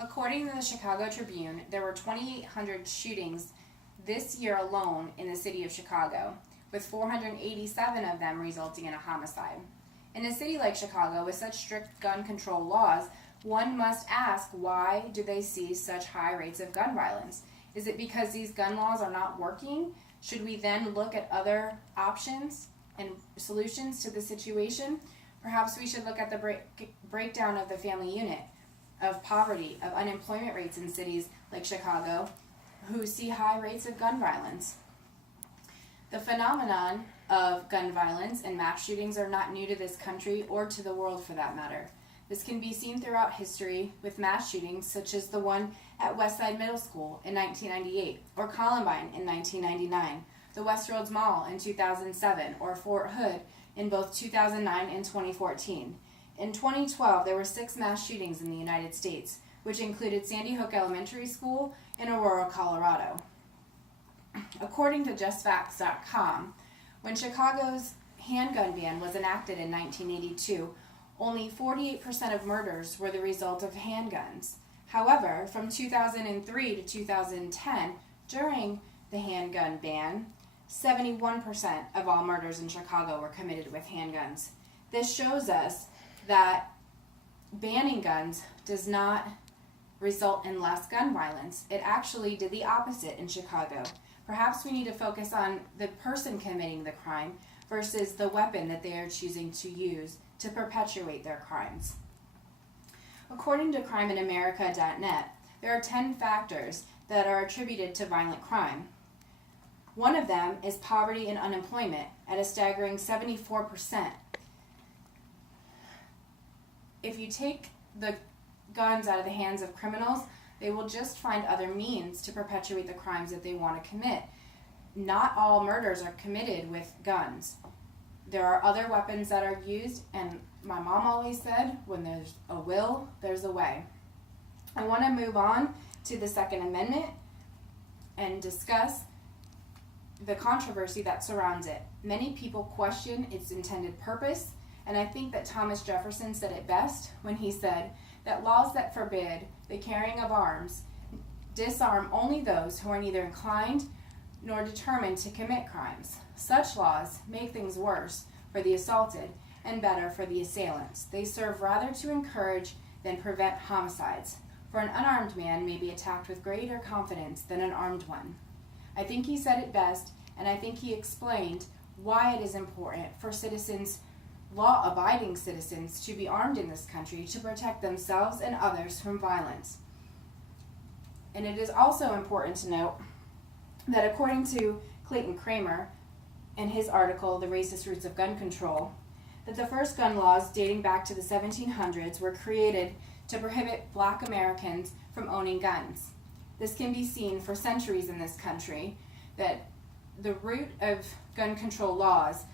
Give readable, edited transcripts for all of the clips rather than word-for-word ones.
According to the Chicago Tribune, there were 2,800 shootings this year alone in the city of Chicago, with 487 of them resulting in a homicide. In a city like Chicago, with such strict gun control laws, one must ask, why do they see such high rates of gun violence? Is it because these gun laws are not working? Should we then look at other options and solutions to the situation? Perhaps we should look at the breakdown of the family unit, of poverty, of unemployment rates in cities like Chicago, who see high rates of gun violence. The phenomenon of gun violence and mass shootings are not new to this country or to the world for that matter. This can be seen throughout history with mass shootings such as the one at Westside Middle School in 1998, or Columbine in 1999, the Westroads Mall in 2007, or Fort Hood in both 2009 and 2014. In 2012, there were 6 mass shootings in the United States, which included Sandy Hook Elementary School in Aurora, Colorado. According to JustFacts.com, when Chicago's handgun ban was enacted in 1982, only 48% of murders were the result of handguns. However, from 2003 to 2010, during the handgun ban, 71% of all murders in Chicago were committed with handguns. This shows us that banning guns does not result in less gun violence. It actually did the opposite in Chicago. Perhaps we need to focus on the person committing the crime versus the weapon that they are choosing to use to perpetuate their crimes. According to CrimeInAmerica.net, there are 10 factors that are attributed to violent crime. One of them is poverty and unemployment at a staggering 74%. If you take the guns out of the hands of criminals, they will just find other means to perpetuate the crimes that they want to commit. Not all murders are committed with guns. There are other weapons that are used, and my mom always said, when there's a will, there's a way. I want to move on to the Second Amendment and discuss the controversy that surrounds it. Many people question its intended purpose, and I think that Thomas Jefferson said it best when he said that laws that forbid the carrying of arms disarm only those who are neither inclined nor determined to commit crimes. Such laws make things worse for the assaulted and better for the assailants. They serve rather to encourage than prevent homicides, for an unarmed man may be attacked with greater confidence than an armed one. I think he said it best, and I think he explained why it is important for citizens, law-abiding citizens, to be armed in this country to protect themselves and others from violence. And it is also important to note that according to Clayton Kramer, in his article, The Racist Roots of Gun Control, that the first gun laws dating back to the 1700s were created to prohibit Black Americans from owning guns. This can be seen for centuries in this country, that the root of gun control laws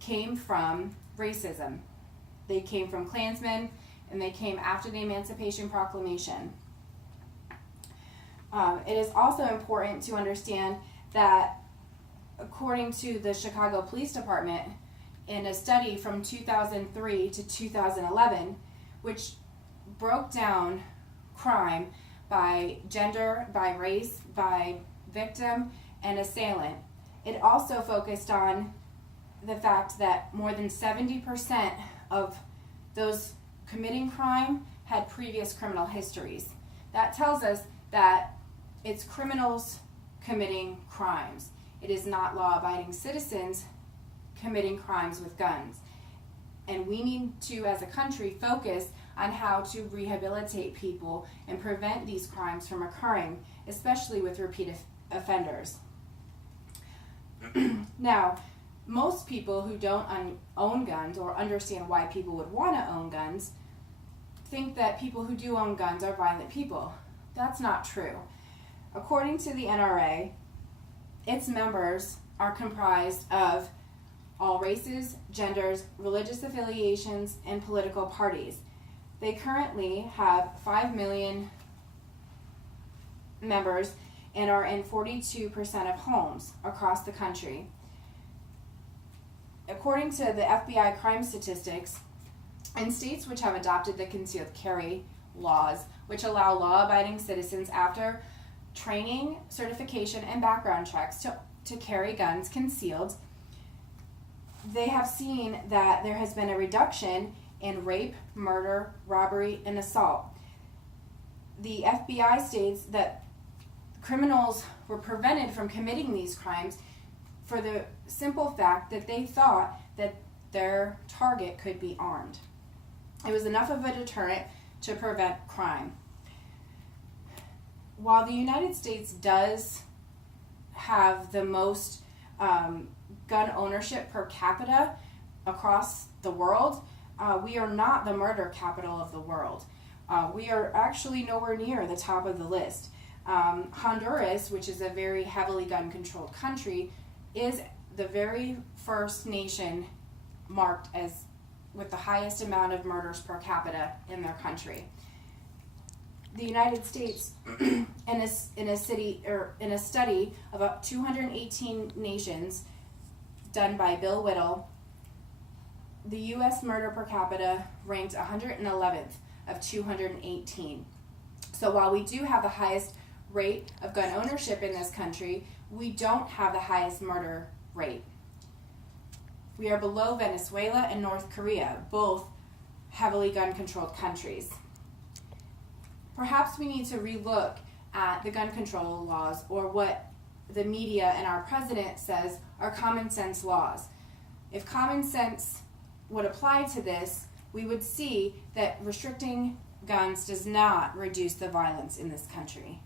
came from racism. They came from Klansmen, and they came after the Emancipation Proclamation. It is also important to understand that according to the Chicago Police Department, in a study from 2003 to 2011, which broke down crime by gender, by race, by victim, and assailant, it also focused on the fact that more than 70% of those committing crime had previous criminal histories. That tells us that it's criminals committing crimes. It is not law-abiding citizens committing crimes with guns. And we need to, as a country, focus on how to rehabilitate people and prevent these crimes from occurring, especially with repeat offenders. Now, most people who don't own guns or understand why people would want to own guns think that people who do own guns are violent people. That's not true. According to the NRA, its members are comprised of all races, genders, religious affiliations, and political parties. They currently have 5 million members and are in 42% of homes across the country. According to the FBI crime statistics, in states which have adopted the concealed carry laws, which allow law-abiding citizens after training, certification, and background checks to carry guns concealed. They have seen that there has been a reduction in rape, murder, robbery, and assault. The FBI states that criminals were prevented from committing these crimes for the simple fact that they thought that their target could be armed. It was enough of a deterrent to prevent crime. While the United States does have the most gun ownership per capita across the world, we are not the murder capital of the world. We are actually nowhere near the top of the list. Honduras, which is a very heavily gun-controlled country, is the very first nation marked as with the highest amount of murders per capita in their country. The United States, in a study of about 218 nations done by Bill Whittle, the U.S. murder per capita ranked 111th of 218. So while we do have the highest rate of gun ownership in this country, we don't have the highest murder rate. We are below Venezuela and North Korea, both heavily gun-controlled countries. Perhaps we need to relook at the gun control laws, or what the media and our president says are common sense laws. If common sense would apply to this, we would see that restricting guns does not reduce the violence in this country.